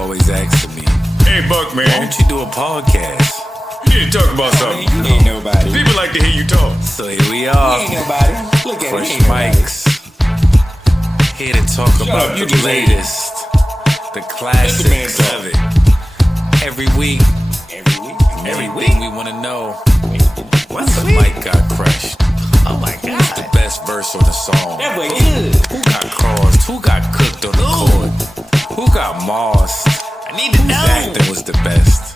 always asking me, hey, Buck, man. why don't you do a podcast? You need to talk about something. You ain't nobody. People like to hear you talk. So here we are, You ain't nobody. Look at Fresh it. Mics, here to talk about up, the you just latest, the classics talk. of it. Every week, everything we want to know. What's the mic got crushed? Oh my God. What's the best verse on the song? That way good. Who got crossed? Who got cooked on the court? Who got mossed? I need to Whose know. acting was the best?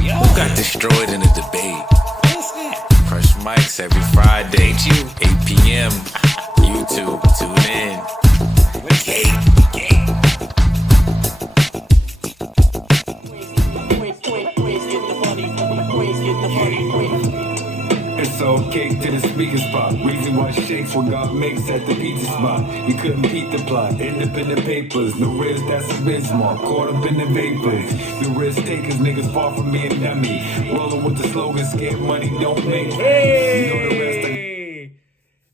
Yo. Who got destroyed in a debate? What's that? Fresh Mics every Friday, 8 p.m. YouTube, tune in. It's all cake to the speaker spot. Reason why shakes when God makes at the pizza spot. You couldn't beat the plot. Independent papers, no risk, that's a Bismarck. Caught up in the vapors. The risk takers, niggas far from me and dummy. Rolling with the slogan, scared money don't make. You know the rest.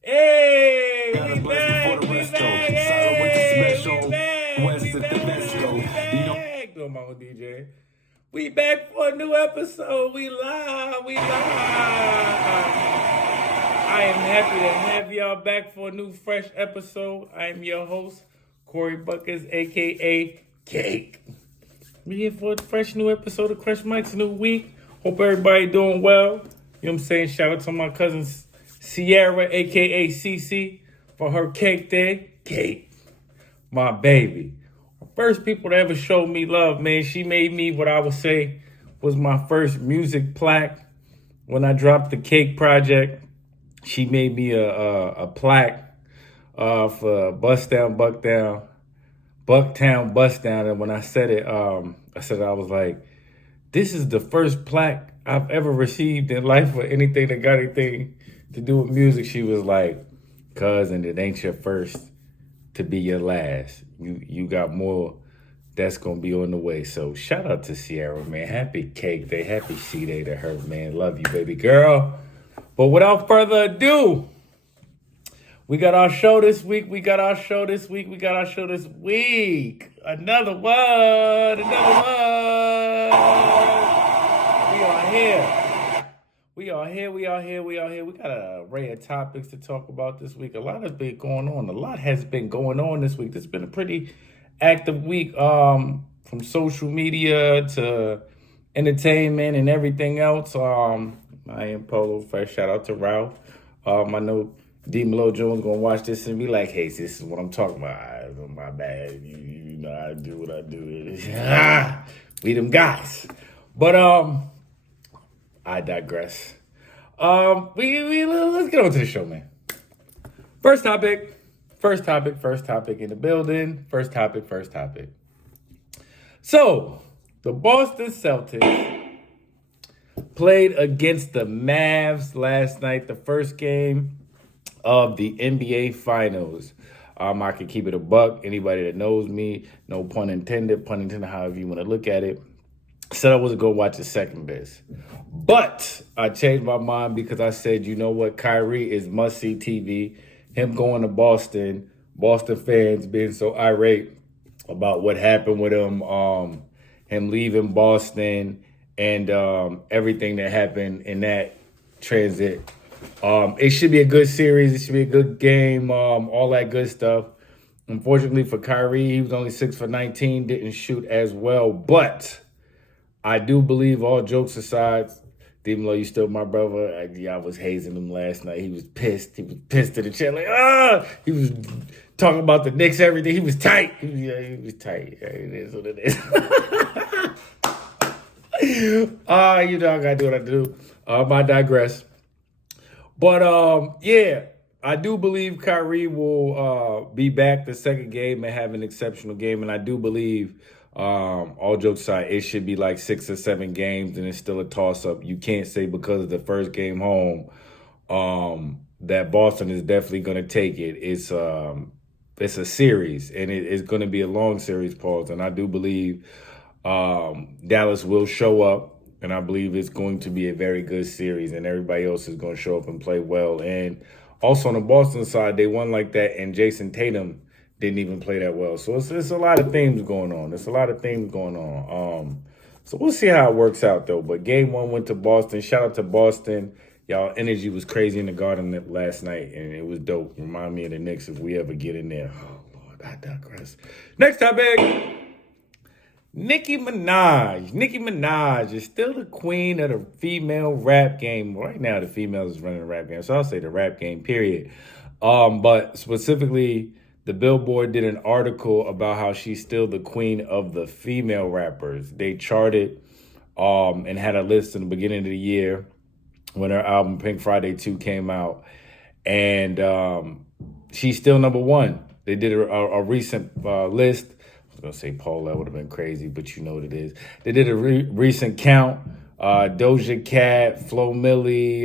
Hey, Got a we blessing back, for the we resto. back, Silent with the special. we back, West we of the back, Mexico. we You know. back. Doing my own DJ. We back for a new episode. We live. I am happy to have y'all back for a new fresh episode. I am your host, Korey Buckets, aka Cake. We here for a fresh new episode of Fresh Mics, new week. Hope everybody doing well. You know what I'm saying? Shout out to my cousin Sierra, aka CC, for her cake day. Cake, my baby. First people to ever show me love, man. She made me what I would say was my first music plaque. When I dropped the Cake project, she made me a plaque for Bucktown, Bust Down. And when I said it, I was like, this is the first plaque I've ever received in life for anything that got anything to do with music. She was like, cousin, it ain't your first to be your last. You got more that's gonna be on the way. So shout out to Sierra, man. Happy Cake Day, happy C-Day to her, man. Love you, baby girl. But without further ado, we got our show this week. Another one. We are here. We got an array of topics to talk about this week. A lot has been going on. This week. This has been a pretty active week, from social media to entertainment and everything else. I am Polo Fresh. Shout out to Ralph. I know D. Melo Jones gonna watch this and be like, hey, this is what I'm talking about. My bad. You know I do what I do. We them guys. But I digress. Let's get on to the show, man. First topic in the building. First topic. So, the Boston Celtics played against the Mavs last night, the first game of the NBA Finals. I can keep it a buck. Anybody that knows me, no pun intended, however you want to look at it, said I wasn't going to watch the second best. But I changed my mind because I said, you know what, Kyrie is must-see TV. Him going to Boston fans being so irate about what happened with him, him leaving Boston and everything that happened in that transit. It should be a good series. It should be a good game, all that good stuff. Unfortunately for Kyrie, he was only 6 for 19, didn't shoot as well. But I do believe, all jokes aside, even though you still my brother, I was hazing him last night. He was pissed. He was pissed to the chair, like, He was talking about the Knicks, everything. He was tight. He was tight. Yeah, it is what it is. I got to do what I do. I digress. But, I do believe Kyrie will be back the second game and have an exceptional game. And I do believe, all jokes aside, it should be like 6 or 7 games and it's still a toss-up. You can't say because of the first game home that Boston is definitely going to take it. It's a series, and it's going to be a long series, Pauls. And I do believe Dallas will show up. And I believe it's going to be a very good series, and everybody else is going to show up and play well. And also on the Boston side, they won like that, and Jason Tatum didn't even play that well. So it's a lot of themes going on. So we'll see how it works out, though. But game one went to Boston. Shout out to Boston. Y'all energy was crazy in the Garden last night, and it was dope. Remind me of the Knicks if we ever get in there. Oh, Lord, I digress. Next topic. Nicki Minaj. Nicki Minaj is still the queen of the female rap game. Right now, the females is running the rap game, so I'll say the rap game, period. But specifically, the Billboard did an article about how she's still the queen of the female rappers. They charted and had a list in the beginning of the year when her album Pink Friday 2 came out. And she's still number one. They did a recent list. I was going to say poll, that would have been crazy, but you know what it is. They did a recent count. Doja Cat, Flo Milli,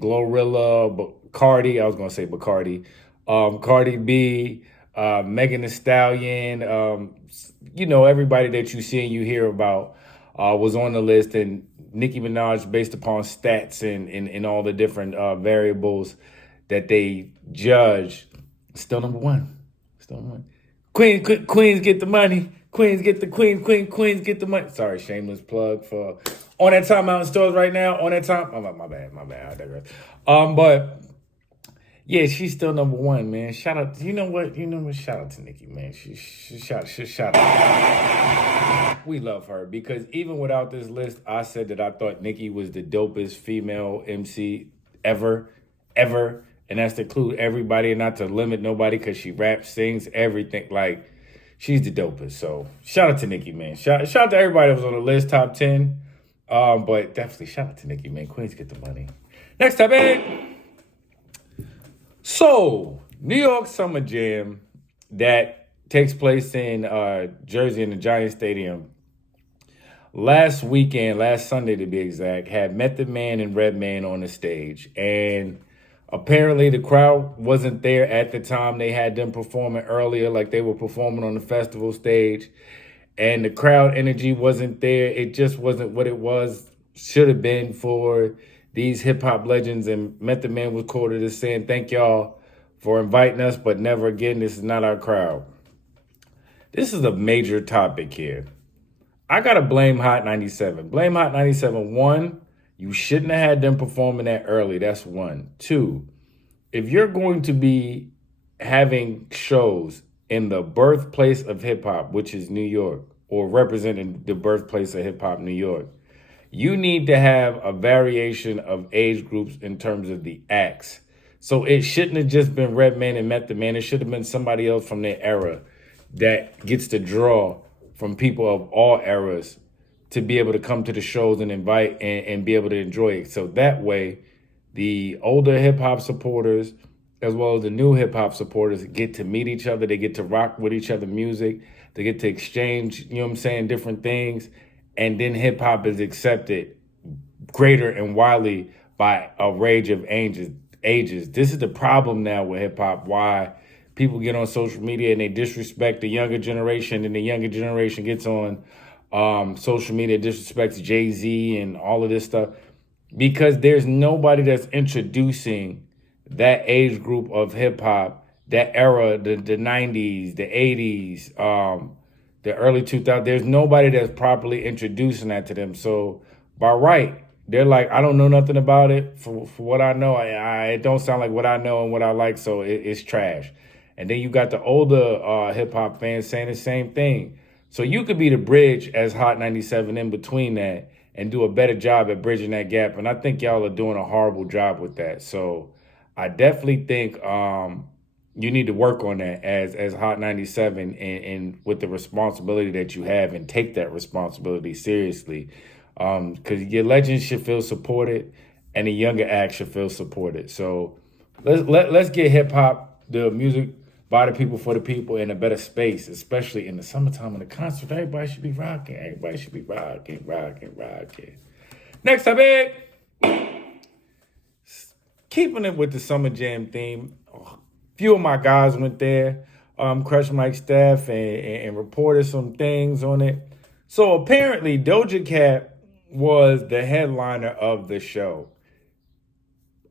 Glorilla, Bacardi. I was going to say Bacardi. Cardi B, Megan Thee Stallion. Everybody that you see and you hear about was on the list. And Nicki Minaj, based upon stats and all the different variables that they judge, still number one. Still number one. Queens get the money. Queens get the Queens get the money. Sorry, shameless plug for on that time out in stores right now. On that time, my bad. I digress. But yeah, she's still number one, man. Shout out. You know what? Shout out to Nicki, man. She shout out. We love her because even without this list, I said that I thought Nicki was the dopest female MC ever. And that's to include everybody and not to limit nobody because she raps, sings, everything. Like, she's the dopest. So, shout out to Nicki, man. Shout out to everybody that was on the list, top 10. But definitely shout out to Nicki, man. Queens get the money. Next topic. So, New York Summer Jam that takes place in Jersey in the Giant Stadium. Last Sunday to be exact, had Method Man and Redman on the stage. And apparently the crowd wasn't there at the time. They had them performing earlier, like they were performing on the festival stage. And the crowd energy wasn't there. It just wasn't what it should have been for these hip-hop legends. And Method Man was quoted as saying, "Thank y'all for inviting us, but never again. This is not our crowd." This is a major topic here. I got to blame Hot 97. Blame Hot 97. One, you shouldn't have had them performing that early. That's one. Two, if you're going to be having shows in the birthplace of hip-hop, which is New York, or representing the birthplace of hip-hop, New York, you need to have a variation of age groups in terms of the acts. So it shouldn't have just been Redman and Method Man. It should have been somebody else from their era that gets to draw from people of all eras to be able to come to the shows and invite and be able to enjoy it. So that way, the older hip-hop supporters, as well as the new hip-hop supporters, get to meet each other. They get to rock with each other music. They get to exchange, different things. And then hip-hop is accepted greater and widely by a range of ages. This is the problem now with hip-hop, why people get on social media and they disrespect the younger generation, and the younger generation gets on social media, disrespects Jay-Z and all of this stuff, because there's nobody that's introducing that age group of hip-hop, that era, the 90s, the 80s, the early 2000s. There's nobody that's properly introducing that to them. So by right, they're like, I don't know nothing about it. For what I know, it don't sound like what I know and what I like, so it's trash. And then you got the older hip-hop fans saying the same thing. So you could be the bridge as Hot 97 in between that and do a better job at bridging that gap. And I think y'all are doing a horrible job with that. So I definitely think you need to work on that as Hot 97 and with the responsibility that you have, and take that responsibility seriously. Because your legends should feel supported and the younger acts should feel supported. So let's get hip-hop, the music, by the people, for the people, in a better space, especially in the summertime in the concert. Everybody should be rocking. Everybody should be rocking. Next topic. Keeping it with the Summer Jam theme, a few of my guys went there, Crush Mike staff, and reported some things on it. So apparently Doja Cat was the headliner of the show.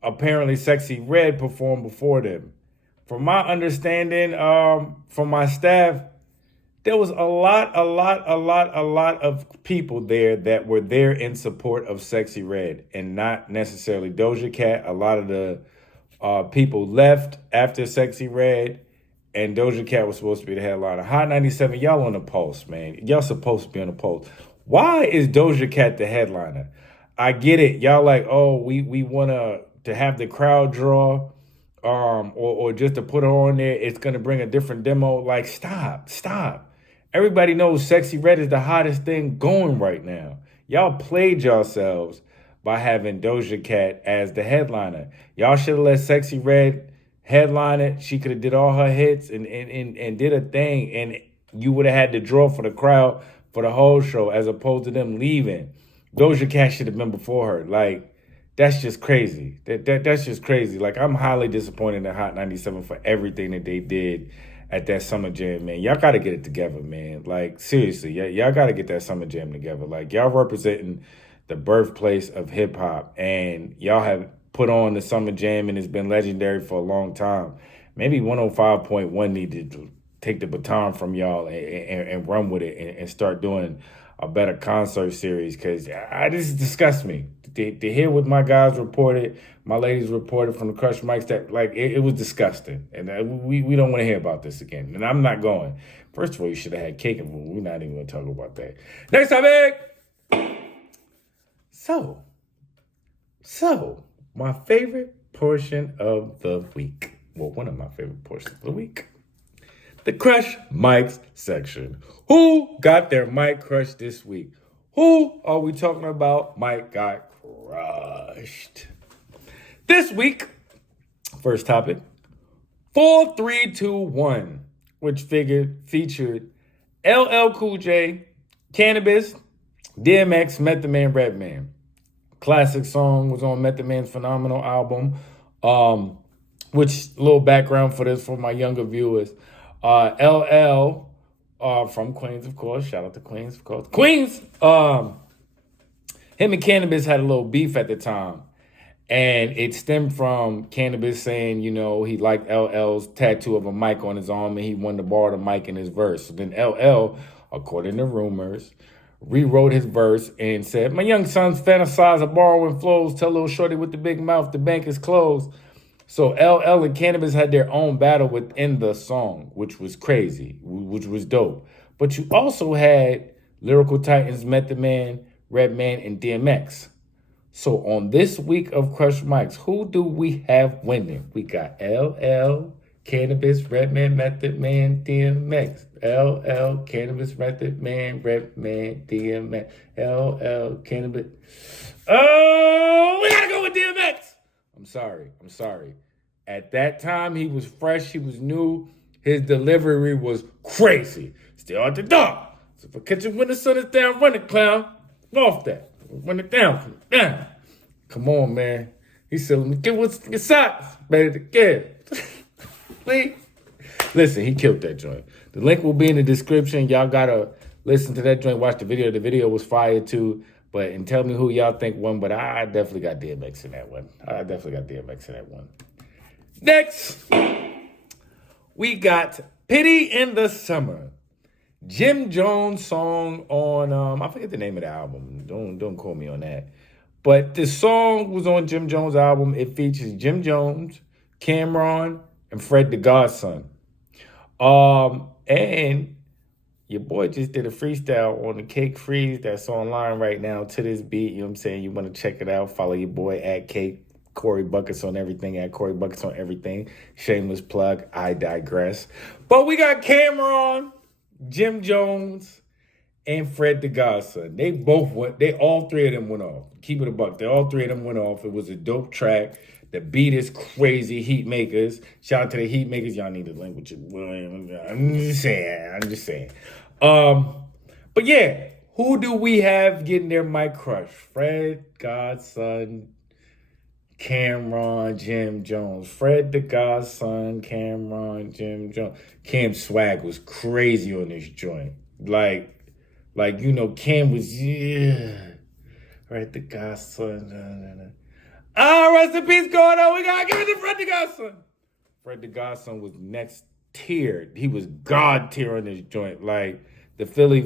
Apparently Sexy Red performed before them. from my understanding, from my staff, there was a lot of people there that were there in support of Sexy Red and not necessarily Doja Cat. A lot of the people left after Sexy Red, and Doja Cat was supposed to be the headliner. Hot 97, y'all on the pulse, man. Y'all supposed to be on the pulse. Why is Doja Cat the headliner? I get it. Y'all like, oh, we want to have the crowd draw, or just to put her on there, it's going to bring a different demo. Like, stop. Everybody knows Sexy Red is the hottest thing going right now. Y'all played yourselves by having Doja Cat as the headliner. Y'all should have let Sexy Red headline it. She could have did all her hits and did a thing, and you would have had the draw for the crowd for the whole show as opposed to them leaving. Doja Cat should have been before her. Like, that's just crazy. That's just crazy. Like, I'm highly disappointed in Hot 97 for everything that they did at that Summer Jam, man. Y'all got to get it together, man. Like, seriously, y'all got to get that Summer Jam together. Like, y'all representing the birthplace of hip-hop, and y'all have put on the Summer Jam, and it's been legendary for a long time. Maybe 105.1 needed to take the baton from y'all and run with it and start doing a better concert series, because this disgusts me. To hear what my guys reported, my ladies reported from the Crush Mics, that like it was disgusting, and we don't want to hear about this again. And I'm not going. First of all, you should have had cake and food. We're not even going to talk about that. Next topic. So my favorite portion of the week. Well, one of my favorite portions of the week. The Crush Mics section. Who got their mic crushed this week? Who are we talking about? Mic got crushed. This week, first topic, 4321, which featured LL Cool J, Canibus, DMX, Method Man, Redman. Classic song, was on Method Man's Phenomenal album. Which, little background for this for my younger viewers. LL from Queens, of course. Shout out to Queens, of course. Queens! Him and Canibus had a little beef at the time. And it stemmed from Canibus saying, you know, he liked LL's tattoo of a mic on his arm and he wanted to borrow the mic in his verse. So then LL, according to rumors, rewrote his verse and said, my young sons fantasize of borrowing flows. Tell little shorty with the big mouth, the bank is closed. So LL and Canibus had their own battle within the song, which was crazy, which was dope. But you also had Lyrical Titans, Method Man, Redman, and DMX. So on this week of Crush Mics, who do we have winning? We got LL, Canibus, Redman, Method Man, DMX. LL, Canibus, Method Man, Redman, DMX. LL, Canibus. Oh, we gotta go with DMX. I'm sorry. At that time, he was fresh, he was new. His delivery was crazy. Still at the door. So if I catch you when the sun is down, run it, clown. Off that. Run it down. Come on, man. He said, let me get what's your socks. Better to get. Please. Listen, he killed that joint. The link will be in the description. Y'all gotta listen to that joint, watch the video. The video was fire too. And tell me who y'all think won, but I definitely got DMX in that one. Next, we got Pity in the Summer. Jim Jones song on, I forget the name of the album. Don't quote me on that. But the song was on Jim Jones' album. It features Jim Jones, Camron, and Fred the Godson. And your boy just did a freestyle on the Cake Freeze that's online right now to this beat. You know what I'm saying? You want to check it out. Follow your boy at Cake, Korey Buckets on everything, at Korey Buckets on everything. Shameless plug. I digress. But we got Camron, Jim Jones, and Fred the Godson. They all three of them went off. Keep it a buck. All three of them went off. It was a dope track. The beat is crazy. Heat makers. Shout out to the heat makers. Y'all need to link with your William. I'm just saying. But yeah, who do we have getting their mic crushed? Fred, Godson, Camron, Jim Jones. Fred the Godson, Camron, Jim Jones. Cam swag was crazy on this joint. Like you know, Cam was Fred the Godson. Rest in peace, going on. We gotta give it to Fred the Godson. Fred the Godson was next tier. He was God tier on this joint. Like the Philly.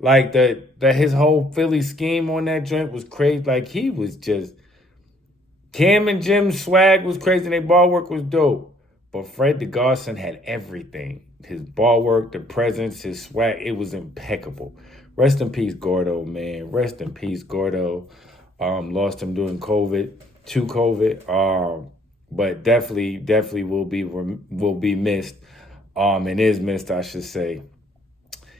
Like the his whole Philly scheme on that joint was crazy. Like he was just Cam and Jim's swag was crazy and their ball work was dope. But Fred the Godson had everything. His ball work, the presence, his swag, it was impeccable. Rest in peace, Gordo, man. Rest in peace, Gordo. Lost him during COVID. But definitely will be missed. And is missed, I should say.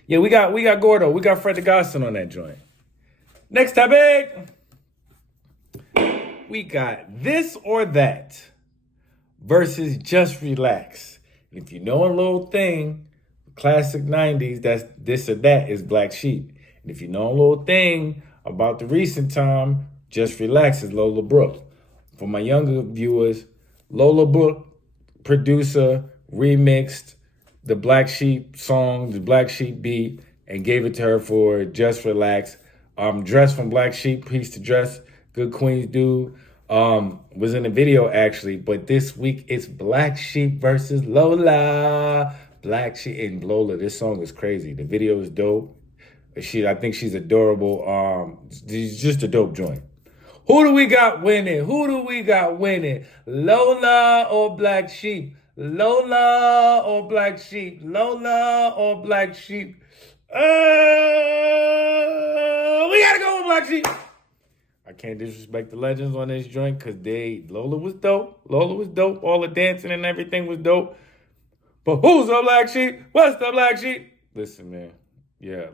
Yeah, we got Gordo. We got Fred the Godson on that joint. Next topic. We got This or That versus Just Relax. If you know a little thing, classic 90s, that's This or That is Black Sheep. And if you know a little thing about the recent time, Just Relax is Lola Brooke. For my younger viewers, Lola Brooke, producer, remixed the Black Sheep song, the Black Sheep beat, and gave it to her for Just Relax. Dress from Black Sheep, Piece to Dress, Good Queens Dude, was in the video actually, but this week it's Black Sheep versus Lola. Black Sheep and Lola, this song is crazy. The video is dope. I think she's adorable. She's just a dope joint. Who do we got winning? Lola or Black Sheep? Lola or Black Sheep? Lola or Black Sheep? We gotta go with Black Sheep. I can't disrespect the legends on this joint because Lola was dope. All the dancing and everything was dope. But who's the Black Sheep? What's the Black Sheep? Listen, man. Yeah,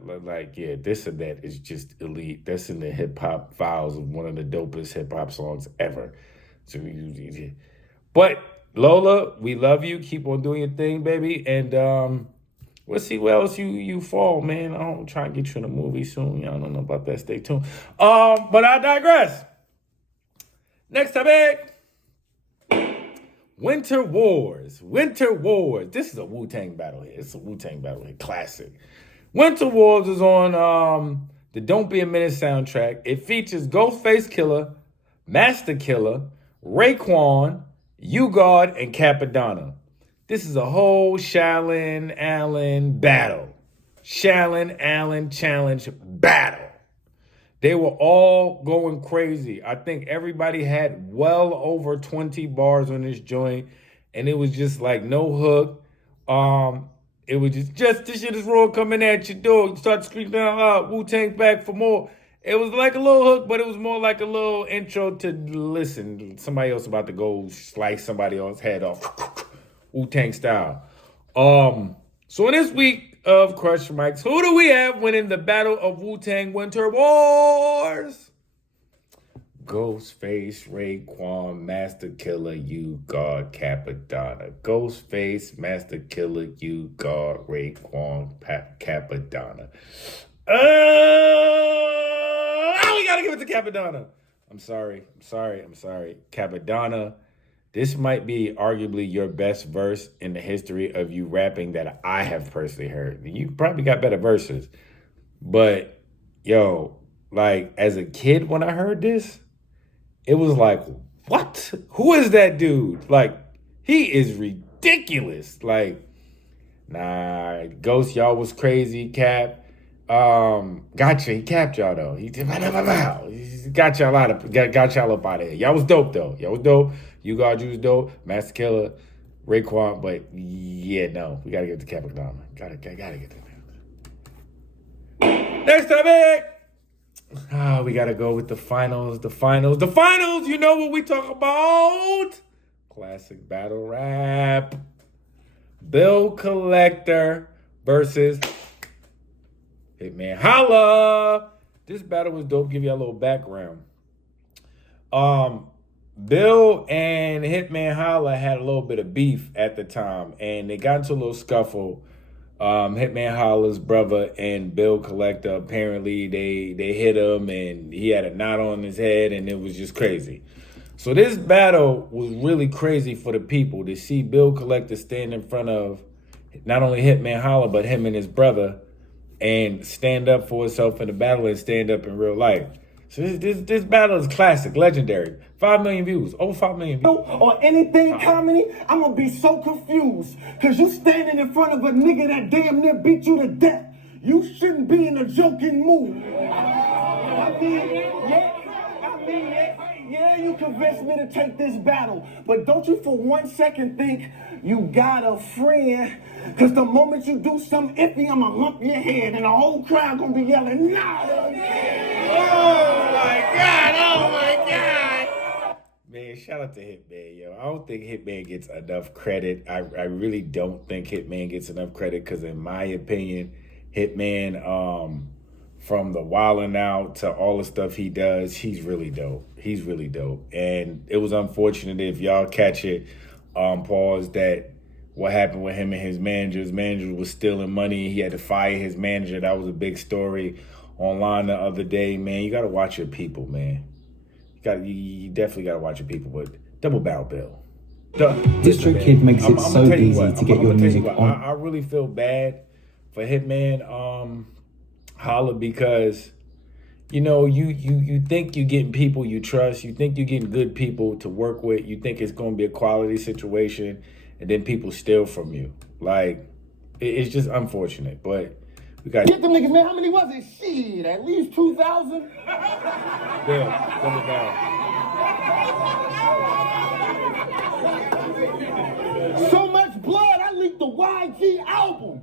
This or That is just elite. That's in the hip hop files of one of the dopest hip hop songs ever. But Lola, we love you. Keep on doing your thing, baby. And we'll see where else you fall, man. I'm trying to get you in a movie soon. Y'all don't know about that. Stay tuned. But I digress. Next topic. Winter Wars. This is a Wu-Tang battle here. It's a Wu-Tang battle here. Classic. Winter Wars is on the Don't Be a Minute soundtrack. It features Ghostface Killa, Masta Killa, Raekwon, U-God, and Cappadonna. This is a whole Shallon Allen battle. Shallon Allen challenge battle. They were all going crazy. I think everybody had well over 20 bars on this joint, and it was just like no hook. It was just this shit is raw coming at you, dog. You start screaming out, Wu-Tang's back for more. It was like a little hook, but it was more like a little intro to listen. Somebody else about to go slice somebody else's head off. Wu-Tang style. So in this week of Crush Mics, who do we have winning the Battle of Wu-Tang Winter Wars? Ghostface, Raekwon, Masta Killa, U-God, Cappadonna. Ghostface, Masta Killa, U-God, Raekwon, Cappadonna. We gotta give it to Cappadonna. I'm sorry. Cappadonna, this might be arguably your best verse in the history of you rapping that I have personally heard. You probably got better verses. But, yo, like, as a kid when I heard this, it was like, what? Who is that dude? Like, he is ridiculous. Like, nah, Ghost, y'all was crazy, Cap. Gotcha, he capped y'all though. He did he got y'all up out of here. Y'all was dope though. You got you was dope. Masta Killa, Raekwon, but yeah, no, we gotta get to Cappadonna. Gotta get to that. Next topic. We gotta go with the finals. You know what we talk about? Classic battle rap. Bill Collector versus Hitman Holla. This battle was dope. Give you a little background. Bill and Hitman Holla had a little bit of beef at the time, and they got into a little scuffle. Hitman Holla's brother and Bill Collector, apparently they hit him, and he had a knot on his head, and it was just crazy. So this battle was really crazy for the people to see Bill Collector stand in front of not only Hitman Holla, but him and his brother, and stand up for himself in the battle and stand up in real life. So this battle is classic, legendary. 5 million views, over 5 million views. Or anything comedy, I'm gonna be so confused. Cause you standing in front of a nigga that damn near beat you to death. You shouldn't be in a joking mood. Yeah, you convinced me to take this battle. But don't you for 1 second think you got a friend. Cause the moment you do something iffy, I'ma lump your head and the whole crowd gonna be yelling, nah! Oh my God, oh my God! Man, shout out to Hitman, yo. I don't think Hitman gets enough credit. I really don't think Hitman gets enough credit because in my opinion, Hitman, from the Wildin' Out to all the stuff he does, he's really dope. He's really dope. And it was unfortunate if y'all catch it, pause, that what happened with him and his manager. His manager was stealing money. He had to fire his manager. That was a big story online the other day, man. You got to watch your people, man. You definitely got to watch your people. But double barrel Bill. District Kid makes it so easy to get your music on. I really feel bad for Hitman, Holla, because you know you think you're getting people you trust, you think you're getting good people to work with, you think it's going to be a quality situation, and then people steal from you. Like it's just unfortunate, but we got get them niggas, man. How many was it? Shit, at least 2,000. Bill, double barrel. So much blood, I leaked the YG album.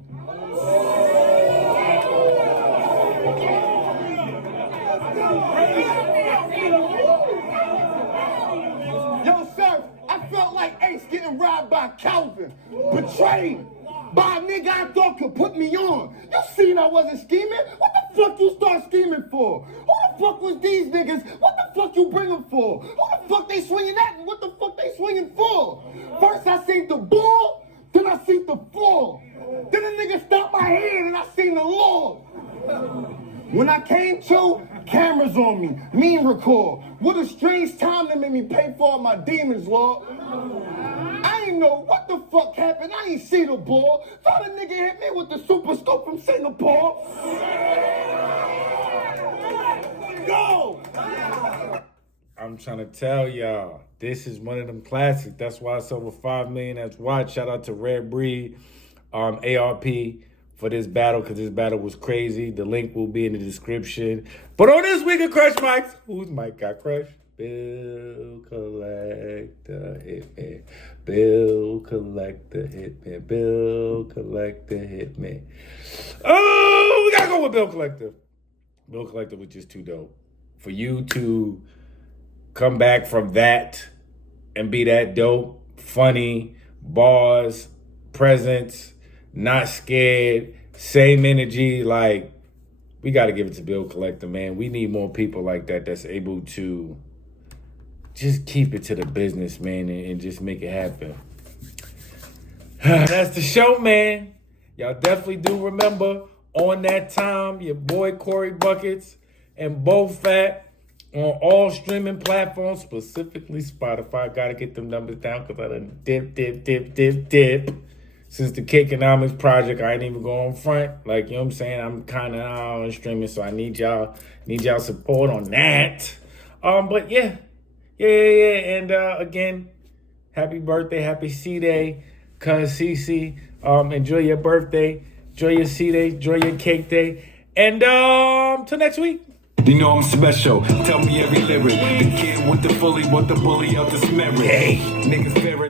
Yo, sir, I felt like Ace getting robbed by Calvin. Betrayed by a nigga I thought could put me on. You seen I wasn't scheming? What the fuck you start scheming for? Who the fuck was these niggas? What the fuck you bring them for? Who the fuck they swinging at and what the fuck they swinging for? First I seen the ball, then I seen the fall. Then a nigga stopped my hand and I seen the law. When I came to, cameras on me, mean record. What a strange time that made me pay for all my demons, Lord. I ain't know what the fuck happened. I ain't see the ball. Thought a nigga hit me with the super scope from Singapore. Go! I'm trying to tell y'all, this is one of them classics. That's why it's over 5 million that's watched. Shout out to Red Breed, ARP for this battle, because this battle was crazy. The link will be in the description. But on this week of Crush Mics, whose mic got crushed? Bill Collector Hitman. Bill Collector Hitman. Bill Collector Hitman. Oh, we gotta go with Bill Collector. Bill Collector was just too dope. For you to come back from that and be that dope, funny, bars, presence, not scared, same energy, like, we got to give it to Bill Collector, man. We need more people like that that's able to just keep it to the business, man, and just make it happen. That's the show, man. Y'all definitely do remember, on that time, your boy Korey Buckets and BOFAAT on all streaming platforms, specifically Spotify. Got to get them numbers down because I done dip. Since the K-Economics project, I ain't even going front. Like, you know what I'm saying? I'm kind of out on streaming, so I need y'all support on that. But yeah. And again, happy birthday, happy C-Day, cuz CC. Enjoy your birthday, enjoy your C-Day, enjoy your cake day. And till next week. You know I'm special. Tell me every lyric. The kid with the fully, but the bully out the smerit. Hey, niggas favorite.